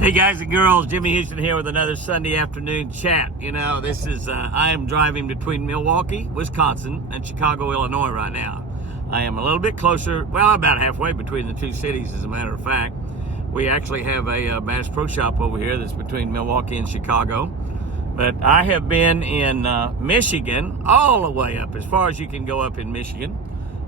Hey guys and girls, Jimmy Houston here with another Sunday afternoon chat. You know, this is, I am driving between Milwaukee, Wisconsin, and Chicago, Illinois right now. I am a little bit closer, well, about halfway between the two cities, as a matter of fact. We actually have a Bass Pro Shop over here that's between Milwaukee and Chicago. But I have been in Michigan, all the way up, as far as you can go up in Michigan,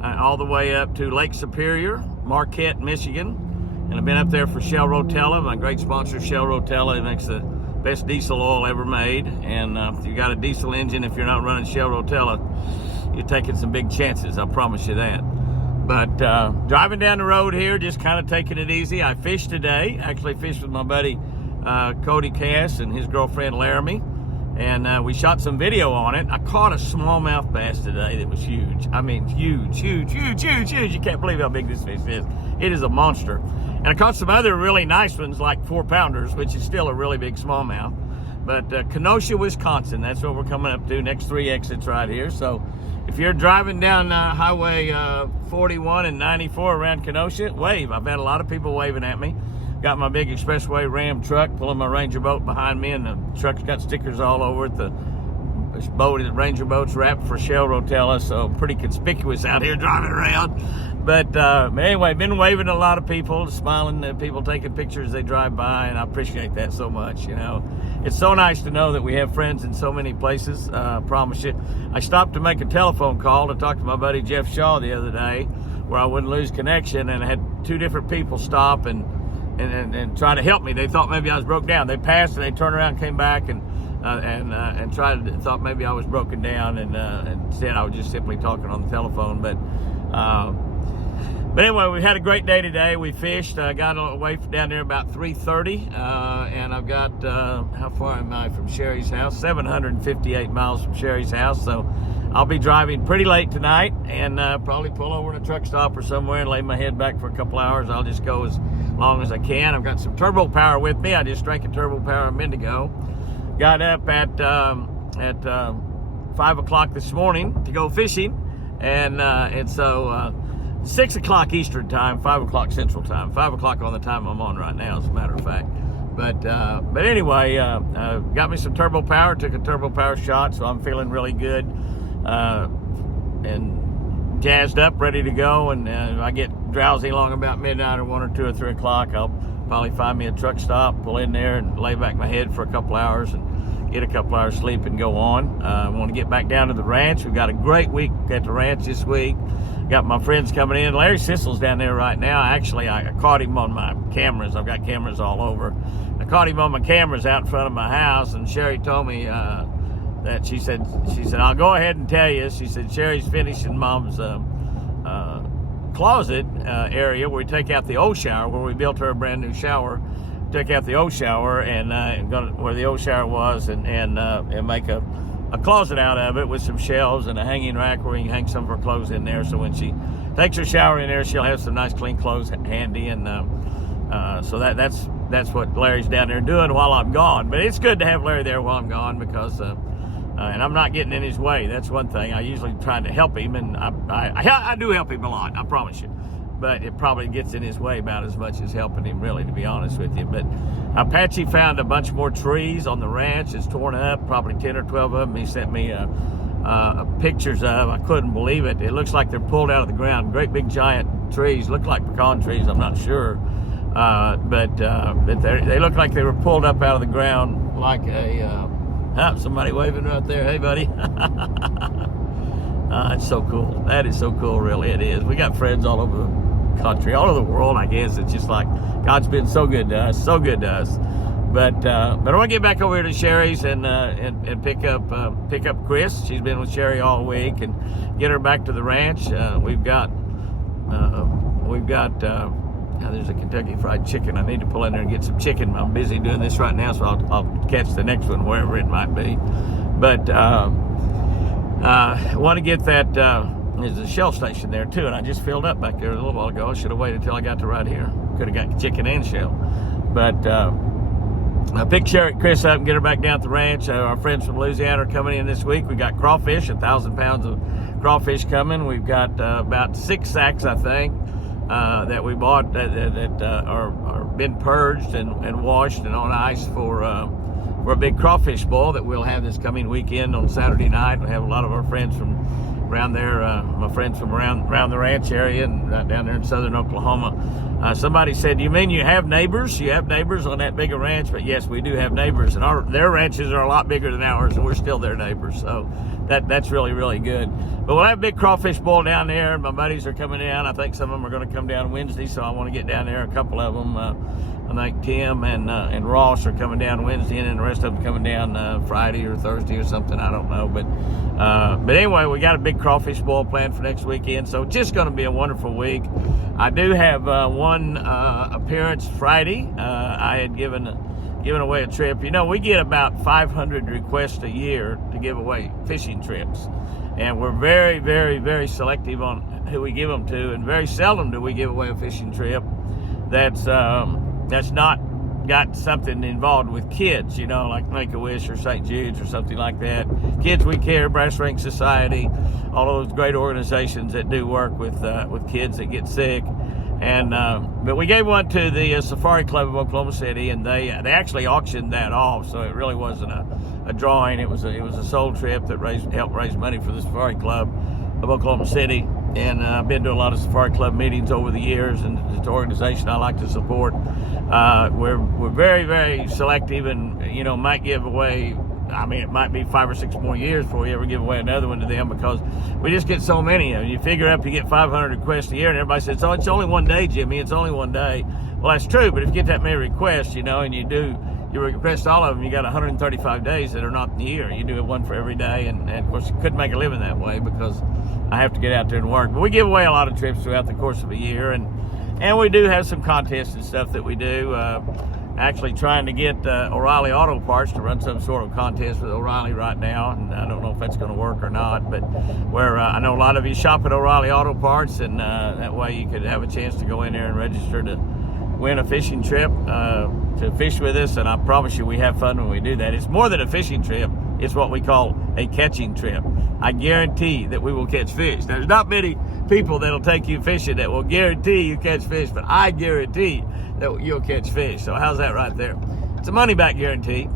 all the way up to Lake Superior, Marquette, Michigan. And I've been up there for Shell Rotella, my great sponsor, Shell Rotella. It makes the best diesel oil ever made. And if you got a diesel engine, if you're not running Shell Rotella, you're taking some big chances, I promise you that. But driving down the road here, just kind of taking it easy. I fished today, actually fished with my buddy Cody Cass and his girlfriend Laramie. And we shot some video on it. I caught a smallmouth bass today that was huge. I mean, huge, huge, huge, huge, huge. You can't believe how big this fish is. It is a monster. And I caught some other really nice ones, like 4-pounders, which is still a really big smallmouth. But Kenosha, Wisconsin, that's what we're coming up to. Next 3 exits right here. So if you're driving down Highway 41 and 94 around Kenosha, wave. I've had a lot of people waving at me. Got my big expressway Ram truck pulling my Ranger boat behind me, and the truck's got stickers all over it. The Ranger boat's wrapped for Shell Rotella, so pretty conspicuous out here driving around. But anyway, been waving at a lot of people, smiling at people, taking pictures as they drive by, and I appreciate that so much. You know, it's so nice to know that we have friends in so many places. I promise you. I stopped to make a telephone call to talk to my buddy Jeff Shaw the other day, where I wouldn't lose connection, and I had 2 different people stop and try to help me. They thought maybe I was broke down. They passed and they turned around, came back and thought maybe I was broken down, and instead I was just simply talking on the telephone. But anyway, we had a great day today. We fished. I got away down there about 3:30, and I've got how far am I from Sherry's house? 758 miles from Sherry's house. So I'll be driving pretty late tonight, and probably pull over in a truck stop or somewhere and lay my head back for a couple hours. I'll just go as long as I can. I've got some turbo power with me. I just drank a turbo power a minute ago. Got up at 5 o'clock this morning to go fishing, and so 6 o'clock Eastern time, 5 o'clock Central time, 5 o'clock on the time I'm on right now, as a matter of fact. But anyway, got me some turbo power. Took a turbo power shot, so I'm feeling really good and jazzed up, ready to go. And if I get drowsy along about midnight or 1 or 2 or 3 o'clock, I'll probably find me a truck stop, pull in there and lay back my head for a couple hours and get a couple hours sleep and go on. I want to get back down to the ranch. We've got a great week at the ranch this week. Got my friends coming in. Larry Sissel's down there right now. Actually, I caught him on my cameras. I've got cameras all over. I caught him on my cameras out in front of my house, and Sherry told me that she said, I'll go ahead and tell you. She said, Sherry's finishing Mom's closet area where we take out the old shower, where we built her a brand new shower. Took out the old shower and go to where the old shower was and make a closet out of it with some shelves and a hanging rack where we can hang some of her clothes in there. So when she takes her shower in there, she'll have some nice clean clothes handy. And so that's what Larry's down there doing while I'm gone. But it's good to have Larry there while I'm gone, because and I'm not getting in his way. That's one thing. I usually try to help him, and I do help him a lot, I promise you. But it probably gets in his way about as much as helping him, really, to be honest with you. But Apache found a bunch more trees on the ranch. It's torn up, probably 10 or 12 of them. He sent me pictures of. I couldn't believe it. It looks like they're pulled out of the ground. Great big giant trees. Look like pecan trees, I'm not sure. But they look like they were pulled up out of the ground like a... somebody waving right there. Hey, buddy. It's so cool. That is so cool, really. It is. We got friends all over the country, all over the world, I guess. It's just like God's been so good to us, so good to us. But I want to get back over here to Sherry's and pick up Chris. She's been with Sherry all week, and get her back to the ranch. We've got there's a Kentucky Fried Chicken. I need to pull in there and get some chicken. I'm busy doing this right now, so I'll catch the next one wherever it might be. But I want to get that. There's a Shell station there too, and I just filled up back there a little while ago. I should have waited until I got to right here. Could have got chicken and Shell. But I picked Chris up and get her back down at the ranch. Our friends from Louisiana are coming in this week. We got crawfish, 1,000 pounds of crawfish coming. We've got about 6 sacks, I think, that we bought that are been purged and washed and on ice for a big crawfish boil that we'll have this coming weekend on Saturday night. We have a lot of our friends from around there, my friends from around the ranch area and down there in southern Oklahoma. Somebody said, "You mean you have neighbors? You have neighbors on that big a ranch?" But yes, we do have neighbors, and their ranches are a lot bigger than ours, and we're still their neighbors. So that's really, really good. But we'll have a big crawfish boil down there. My buddies are coming down. I think some of them are going to come down Wednesday, so I want to get down there. A couple of them, I think Tim and Ross are coming down Wednesday, and then the rest of them coming down Friday or Thursday or something. I don't know, but anyway, we got a big crawfish boil planned for next weekend, so just going to be a wonderful week. I do have one appearance Friday. I had given away a trip. You know, we get about 500 requests a year to give away fishing trips, and we're very, very, very selective on who we give them to, and very seldom do we give away a fishing trip that's not got something involved with kids, you know, like Make-A-Wish or St. Jude's or something like that. Kids We Care, Brass Ring Society, all those great organizations that do work with kids that get sick. And but we gave one to the Safari Club of Oklahoma City, and they actually auctioned that off, so it really wasn't a drawing. It was a sold trip that helped raise money for the Safari Club of Oklahoma City. And I've been to a lot of Safari Club meetings over the years, and it's an organization I like to support. We're very, very selective, and you know, might give away. I mean, it might be 5 or 6 more years before we ever give away another one to them, because we just get so many of them. You figure up, you get 500 requests a year, and everybody says, "Oh, it's only one day, Jimmy. It's only one day." Well, that's true, but if you get that many requests, you know, and you request all of them, you got 135 days that are not in the year. You do it one for every day, and of course, you couldn't make a living that way because I have to get out there and work. But we give away a lot of trips throughout the course of a year, and we do have some contests and stuff that we do. Actually trying to get O'Reilly Auto Parts to run some sort of contest with O'Reilly right now, and I don't know if that's going to work or not, but where I know a lot of you shop at O'Reilly Auto Parts, and that way you could have a chance to go in there and register to win a fishing trip to fish with us, and I promise you we have fun when we do that. It's more than a fishing trip, it's what we call a catching trip. I guarantee that we will catch fish. There's not many people that'll take you fishing that will guarantee you catch fish, but I guarantee that you'll catch fish. So how's that right there? It's a money back guarantee.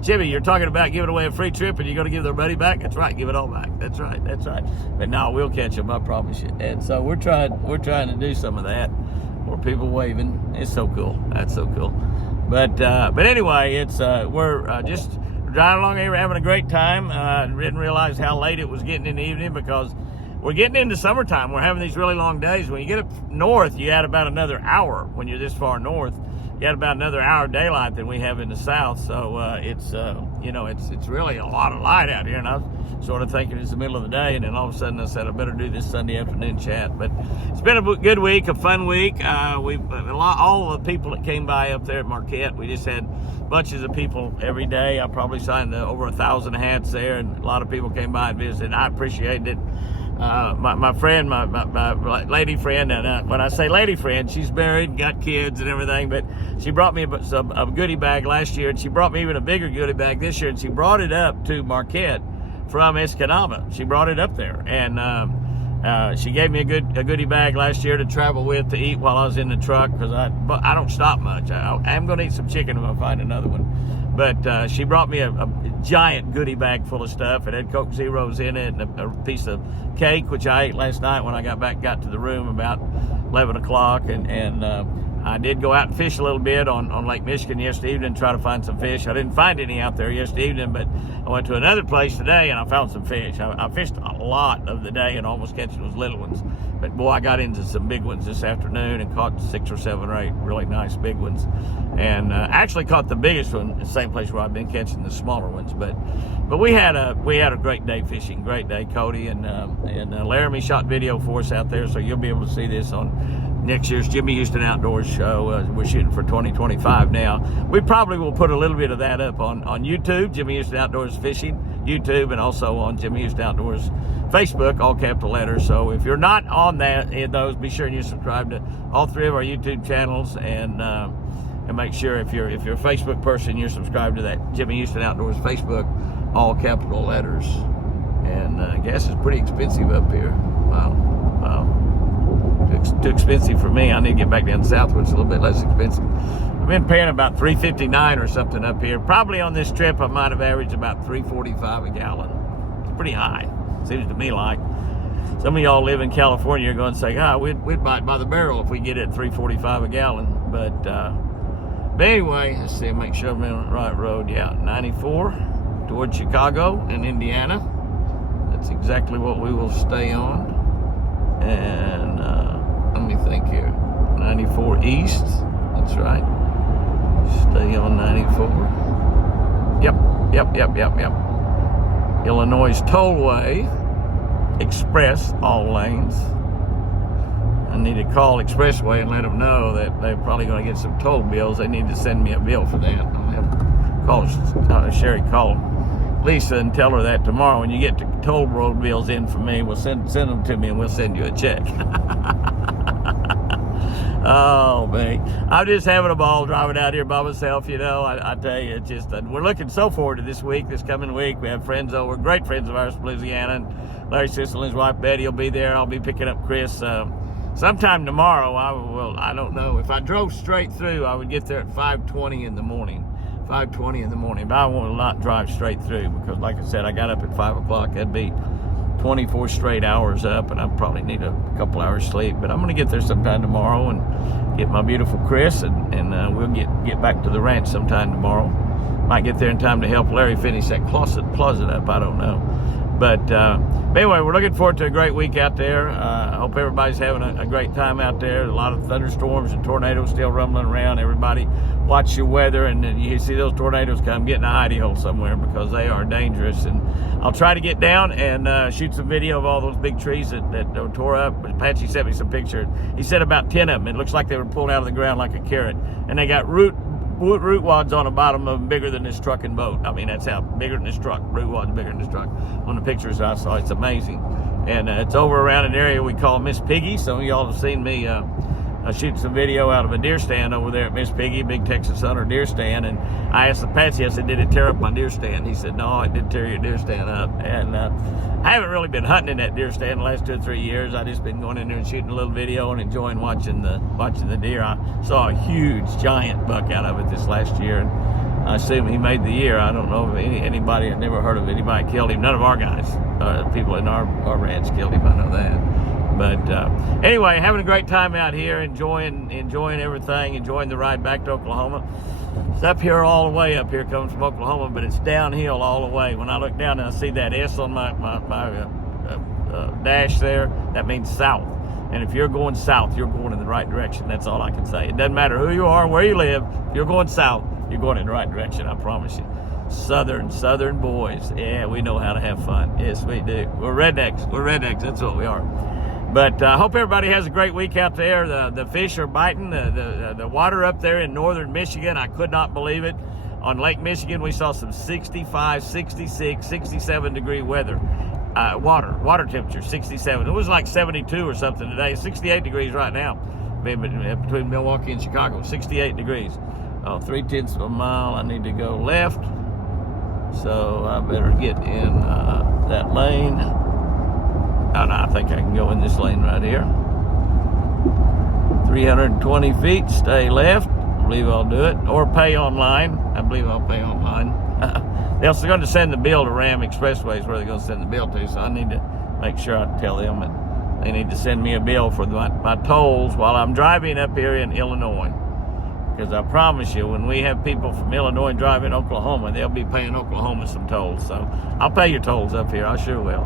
Jimmy, you're talking about giving away a free trip and you're going to give their money back? That's right, give it all back. That's right. But no, we'll catch them, I promise you. And so we're trying to do some of that. More people waving. It's so cool. That's so cool. But anyway, it's we're just driving along here, having a great time. Didn't realize how late it was getting in the evening, because we're getting into summertime. We're having these really long days. When you get up north, you add about another hour. When you're this far north, you add about another hour of daylight than we have in the south. So it's really a lot of light out here. And I was sort of thinking it's the middle of the day, and then all of a sudden I said I better do this Sunday afternoon chat. But it's been a good week, a fun week. All the people that came by up there at Marquette, we just had bunches of people every day. I probably signed over 1,000 hats there, and a lot of people came by and visited. I appreciated it. My friend, my lady friend, and when I say lady friend, she's married, got kids and everything, but she brought me a goodie bag last year, and she brought me even a bigger goodie bag this year, and she brought it up to Marquette from Escanaba. She brought it up there, and she gave me a goodie bag last year to travel with, to eat while I was in the truck, because I don't stop much. I'm going to eat some chicken if I find another one. But she brought me a giant goodie bag full of stuff. It had Coke Zeros in it, and a piece of cake, which I ate last night when I got to the room about 11 o'clock. And I did go out and fish a little bit on Lake Michigan yesterday evening, try to find some fish. I didn't find any out there yesterday evening, but I went to another place today and I found some fish. I fished a lot of the day and almost catching those little ones. But boy, I got into some big ones this afternoon and caught 6 or 7 or 8 really nice big ones. And actually caught the biggest one, the same place where I've been catching the smaller ones. But we had a great day fishing, great day. Cody and Laramie shot video for us out there, so you'll be able to see this on next year's Jimmy Houston Outdoors show. We're shooting for 2025 now. We probably will put a little bit of that up on YouTube, Jimmy Houston Outdoors Fishing, YouTube, and also on Jimmy Houston Outdoors Facebook, all capital letters. So if you're not on those, be sure and you subscribe to all 3 of our YouTube channels, and make sure if you're a Facebook person, you're subscribed to that Jimmy Houston Outdoors Facebook, all capital letters. And gas is pretty expensive up here. Wow. Good too expensive for me. I need to get back down south, which is a little bit less expensive. I've been paying about $3.59 or something up here. Probably on this trip, I might have averaged about $3.45 a gallon. It's pretty high, seems to me like. Some of y'all live in California, you're going to say, we'd buy it by the barrel if we get it at $3.45 a gallon. But anyway, let's see, make sure I'm on the right road. Yeah, 94 towards Chicago and Indiana. That's exactly what we will stay on. And let me think here. 94 east, that's right. Stay on 94. Yep. Illinois Tollway Express, all lanes. I need to call Expressway and let them know that they're probably going to get some toll bills. They need to send me a bill for that. I'll have call Sherry, call Lisa and tell her that tomorrow when you get the toll road bills in for me, we'll send them to me and we'll send you a check. Oh, man. I'm just having a ball driving out here by myself, you know. I tell you, it's just, we're looking so forward to this week, this coming week. We have friends over, great friends of ours from Louisiana, and Larry's sister and his wife Betty will be there. I'll be picking up Chris sometime tomorrow. I don't know. If I drove straight through, I would get there at 5:20 in the morning. 5:20 in the morning. But I will not drive straight through because, like I said, I got up at 5 o'clock. That'd be 24 straight hours up, and I probably need a couple hours sleep. But I'm going to get there sometime tomorrow and get my beautiful Chris, and we'll get back to the ranch sometime tomorrow. Might get there in time to help Larry finish that closet up. I don't know. But anyway, we're looking forward to a great week out there. I hope everybody's having a great time out there. A lot of thunderstorms and tornadoes still rumbling around. Everybody watch your weather, and then you see those tornadoes come, get in a hidey hole somewhere because they are dangerous. And I'll try to get down and shoot some video of all those big trees that tore up. Apache sent me some pictures. He said about 10 of them. It looks like they were pulled out of the ground like a carrot. And they got root wads on the bottom of them bigger than this truck and boat. I mean, that's how bigger than this truck. Root wads bigger than this truck. On the pictures I saw, it's amazing. And it's over around an area we call Miss Piggy. Some of y'all have seen me shoot some video out of a deer stand over there at Miss Piggy, big Texas Hunter deer stand. And I asked Apache, I said, did it tear up my deer stand? He said, no, it didn't tear your deer stand up. And I haven't really been hunting in that deer stand the last 2 or 3 years. I just been going in there and shooting a little video and enjoying watching the deer. I saw a huge giant buck out of it this last year, and I assume he made the year. I don't know if anybody, I've never heard of anybody killed him. None of our guys, people in our ranch killed him, I know that. But anyway, having a great time out here, enjoying everything, enjoying the ride back to Oklahoma. It's up here all the way up here, coming from Oklahoma, but it's downhill all the way. When I look down and I see that S on my dash there, that means south. And if you're going south, you're going in the right direction. That's all I can say. It doesn't matter who you are, where you live. If you're going south, you're going in the right direction, I promise you. Southern boys. Yeah, we know how to have fun. Yes, we do. We're rednecks. That's what we are. But I hope everybody has a great week out there. The fish are biting. The water up there in northern Michigan, I could not believe it. On Lake Michigan, we saw some 65, 66, 67 degree weather. Water temperature, 67. It was like 72 or something today. 68 degrees right now between Milwaukee and Chicago. 68 degrees. 3/10 of a mile. I need to go left. So I better get in that lane. Oh, no, I think I can go in this lane right here. 320 feet, stay left. I believe I'll do it. Or pay online. I believe I'll pay online. They're also going to send the bill to Ram Expressways where they're going to send the bill to. So I need to make sure I tell them that they need to send me a bill for my tolls while I'm driving up here in Illinois. Because I promise you, when we have people from Illinois driving Oklahoma, they'll be paying Oklahoma some tolls. So I'll pay your tolls up here. I sure will.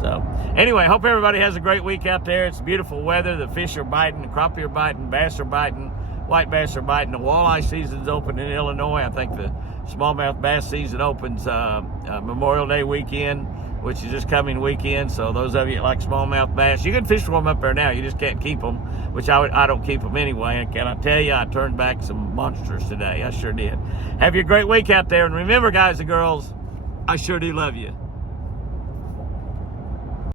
So anyway, hope everybody has a great week out there. It's beautiful weather. The fish are biting. The crappie are biting. Bass are biting. White bass are biting. The walleye season's open in Illinois. I think the smallmouth bass season opens Memorial Day weekend, which is this coming weekend. So those of you that like smallmouth bass, you can fish for them up there now. You just can't keep them, which I don't keep them anyway. And can I tell you, I turned back some monsters today. I sure did. Have you a great week out there. And remember, guys and girls, I sure do love you.